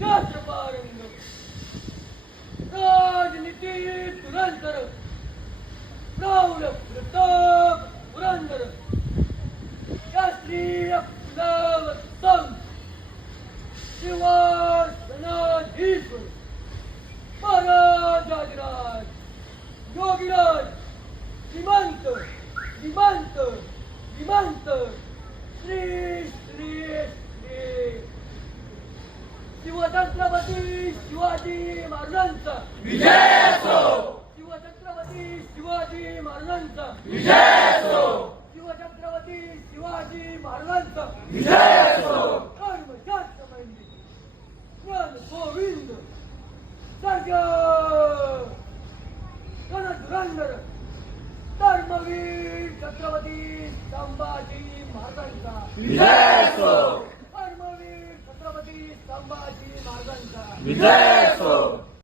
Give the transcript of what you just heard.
शास्त्रपारंग राजनीती धुरंधर प्रौढ प्रताप पुरंदर शास्त्रीय कुलवत्तम शिवासनाधीश्वर महाराजाधिराज योगीराज श्रीमंत श्रीमंत श्रीमंत श्री श्री श्री शिवछत्रपती शिवाजी महाराजांचा विजय असो. शिवछत्रपती शिवाजी महाराजांचा विजय असो. शिवछत्रपती शिवाजी महाराजांचा विजय असो. कर्मशास्त्र पंडित ज्ञान गोविंद सर्ग रणधुरंधर धर्मवीर छत्रपती संभाजी महाराजांचा विजय असो. धर्मवीर छत्रपती संभाजी महाराजांचा विजय